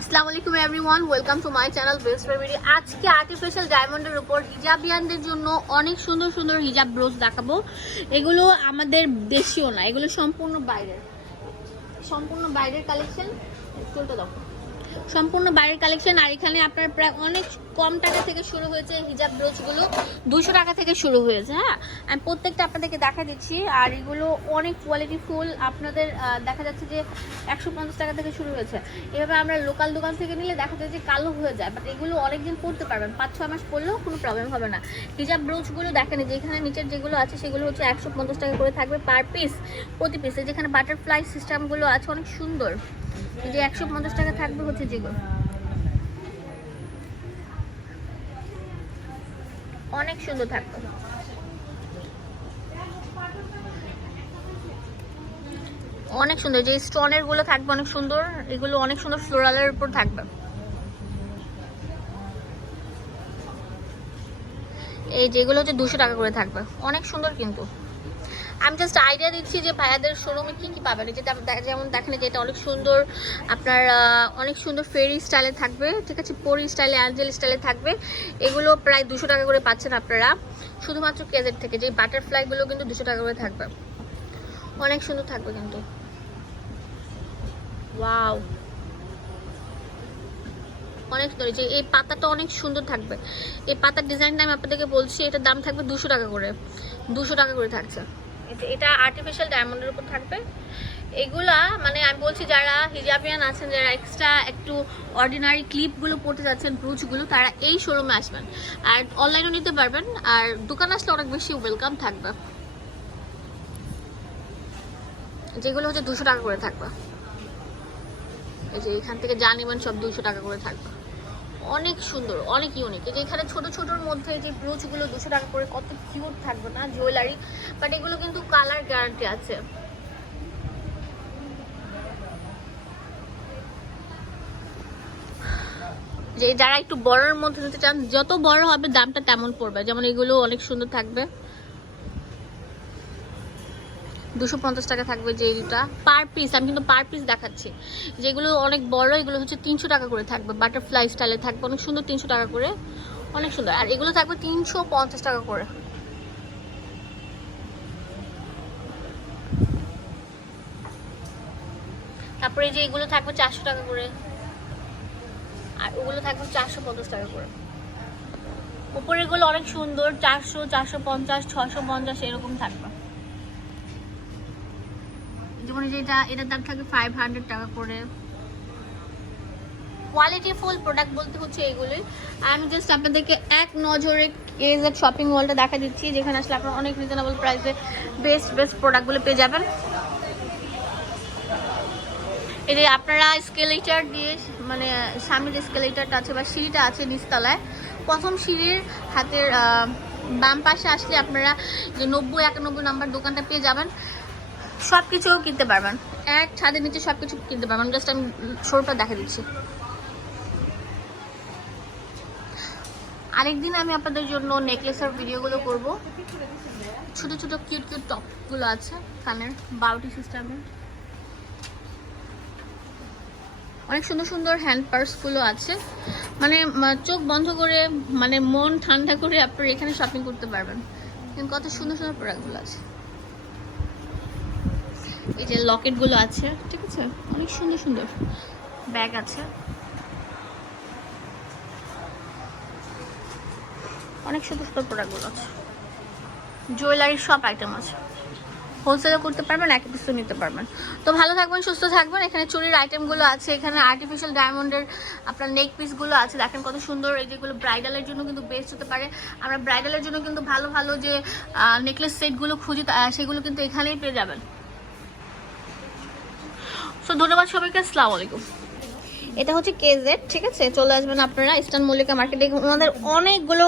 আসসালামু আলাইকুম everyone welcome to my channel best favourite আজকে আর্টিফিশিয়াল ডায়মন্ডের উপর হিজাবিয়ানদের জন্য অনেক সুন্দর সুন্দর হিজাব ব্রোচ দেখাবো। এগুলো আমাদের দেশীয় না, এগুলো সম্পূর্ণ বাইরের। সম্পূর্ণ বাইরের কালেকশন চলতে দাও সম্পূর্ণ বাইরের কালেকশন আর এখানে আপনার প্রায় অনেক কম টাকা থেকে শুরু হয়েছে হিজাব ব্রোচগুলো দুশো টাকা থেকে শুরু হয়েছে হ্যাঁ? আমি প্রত্যেকটা আপনাদেরকে দেখা দিচ্ছি, আর এগুলো অনেক কোয়ালিটি ফুল। আপনাদের দেখা যাচ্ছে যে একশো পঞ্চাশ টাকা থেকে শুরু হয়েছে। এভাবে আমরা লোকাল দোকান থেকে নিলে দেখা যায় যে কালো হয়ে যায় বাট এগুলো অনেকদিন পরতে পারবেন। পাঁচ, ছয় মাস পরলেও কোনো প্রবলেম হবে না। হিজাব ব্রোচগুলো দেখেন যেখানে নিচের যেগুলো আছে, সেগুলো হচ্ছে একশো পঞ্চাশ টাকা করে থাকবে পার পিস প্রতি পিসে যেখানে বাটারফ্লাই সিস্টেমগুলো আছে, অনেক সুন্দর। যে একশো পঞ্চাশ টাকা থাকবে হচ্ছে যেগুলো অনেক সুন্দর থাকবে। অনেক সুন্দর, যে স্টোনেরগুলো থাকবে অনেক সুন্দর, এগুলো অনেক সুন্দর ফ্লোরালের উপর থাকবে। এই যেগুলো হচ্ছে দুশো টাকা করে থাকবে। অনেক সুন্দর কিন্তু। আমি জাস্ট আইডিয়া দিচ্ছি যে ভাইয়াদের শোরুমে কি কি পাবেন। এই যে যেমন দেখেন যে এটা অনেক সুন্দর, আপনার অনেক সুন্দর ফেরি স্টাইলে থাকবে, ঠিক আছে? পরি স্টাইলে অ্যাঞ্জেল স্টাইলে থাকবে। এগুলো প্রায় দুশো টাকা করে পাচ্ছেন আপনারা। শুধুমাত্র কেজের থেকে। যে বাটারফ্লাইগুলো কিন্তু দুশো টাকা করে থাকবে। অনেক সুন্দর থাকবে কিন্তু। ওয়াও অনেক সুন্দর। যে এই পাতাটা অনেক সুন্দর থাকবে। এই পাতার ডিজাইনটা আমি আপনাদেরকে বলছি, এটার দাম থাকবে দুশো টাকা করে। দুশো টাকা করে থাকছে। এটা- আর্টিফিশিয়াল ডায়মন্ডের উপর থাকবে। এগুলা মানে আমি বলছি যারা হিজাবিয়ান আছেন, যারা এক্সট্রা একটু অর্ডিনারি ক্লিপগুলো পড়তে যাচ্ছেন ব্রুচগুলো তারা এই শোরুমে আসবেন। আর অনলাইনেও নিতে পারবেন, আর দোকান আসলে অনেক বেশি ওয়েলকাম থাকবে। যেগুলো হচ্ছে দুশো টাকা করে থাকবে। এই যে এখান থেকে যা নেবেন সব দুশো টাকা করে থাকবে। অনেক সুন্দর, অনেক ইউনিক যে এখানে ছোট ছোটর মধ্যে যে ব্রুচগুলো দুশো টাকা করে কত কিউট থাকবে না জুয়েলারি বাট এগুলো কিন্তু কালার গ্যারান্টি আছে। যে যারা একটু বড়ের মধ্যে নিতে চান, যত বড় হবে দামটা তেমন পড়বে। যেমন এগুলো অনেক সুন্দর থাকবে। দুশো পঞ্চাশ টাকা থাকবে যে এইটা পার পিস আমি কিন্তু পার পিস দেখাচ্ছি। যেগুলো অনেক বড়, এগুলো হচ্ছে তিনশো টাকা করে থাকবে। বাটারফ্লাই স্টাইলে থাকবে, অনেক সুন্দর তিনশো টাকা করে। অনেক সুন্দর। আর এগুলো থাকবে তিনশো পঞ্চাশ টাকা করে। তারপরে যে এগুলো থাকবে চারশো টাকা করে। আর ওগুলো থাকবে চারশো পঞ্চাশ টাকা করে। উপরেগুলো অনেক সুন্দর, চারশো চারশো পঞ্চাশ ছশো পঞ্চাশ, এরকম থাকবে। যেমন এই যে এটা, এটার দাম থাকে ফাইভ হান্ড্রেড টাকা করে। কোয়ালিটি ফুল প্রোডাক্ট বলতে হচ্ছে এগুলোই। আমি জাস্ট আপনাদেরকে এক নজরে কেজের শপিং মলটা দেখা দিচ্ছি, যেখানে আসলে আপনারা অনেক রিজনেবল প্রাইসে বেস্ট বেস্ট প্রোডাক্টগুলো পেয়ে যাবেন। এই যে আপনারা স্কেলেটার দিয়ে মানে সামনের স্কেলেটারটা আছে বা সিঁড়িটা আছে নিচতলায়, প্রথম সিঁড়ির হাতের বাম পাশে আসলে আপনারা যে নব্বই একানব্বই নাম্বার দোকানটা পেয়ে যাবেন। সব কিছু কিনতে পারবেন। এক ছাদের নিচে সব কিছু কিনতে পারবেন। জাস্ট আমি শোরুমটা দেখা দিচ্ছি। আরেকদিন আমি আপনাদের জন্য নেকলেসের ভিডিওগুলো করব। ছোট ছোট কিউট কিউট টপগুলো আছে, কানের বাউটি সিস্টেমের অনেক সুন্দর সুন্দর হ্যান্ড পার্সগুলো আছে। মানে চোখ বন্ধ করে মানে মন ঠান্ডা করে আপনারা এখানে শপিং করতে পারবেন। কত সুন্দর সুন্দর প্রোডাক্টগুলো আছে। এই যে লকেটগুলো আছে, ঠিক আছে? অনেক সুন্দর সুন্দর। ব্যাগ আছে। অনেক সুন্দর সুন্দর প্রোডাক্টগুলো আছে। জুয়েলারির সব আইটেম আছে। হোলসেলও করতে পারবেন, এক পিসও নিতে পারবেন। তো ভালো থাকবেন, সুস্থ থাকবেন। এখানে চুরির আইটেমগুলো আছে, এখানে আর্টিফিশিয়াল ডায়মন্ডের আপনার নেক পিসগুলো আছে। দেখেন কত সুন্দর এই যেগুলো ব্রাইডালের জন্য কিন্তু বেস্ট হতে পারে। আমরা ব্রাইডালের জন্য কিন্তু ভালো ভালো যে নেকলেস সেটগুলো খুঁজি সেগুলো কিন্তু এখানেই পেয়ে যাবেন। সো ধন্যবাদ সবাইকে, আসসালামু আলাইকুম। এটা হচ্ছে কেজেড, ঠিক আছে? চলে আসবেন আপনারা ইস্টার্ন মল্লিকা মার্কেটে। ওনাদের অনেকগুলো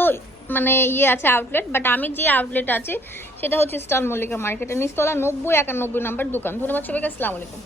মানে ইয়ে আছে আউটলেট বাট আমি যে আউটলেট আছে, সেটা হচ্ছে ইস্টার্ন মল্লিকা মার্কেটে। নিচতলা নব্বই একানব্বই নাম্বার দোকান। ধন্যবাদ সবাইকে, আসসালামু আলাইকুম।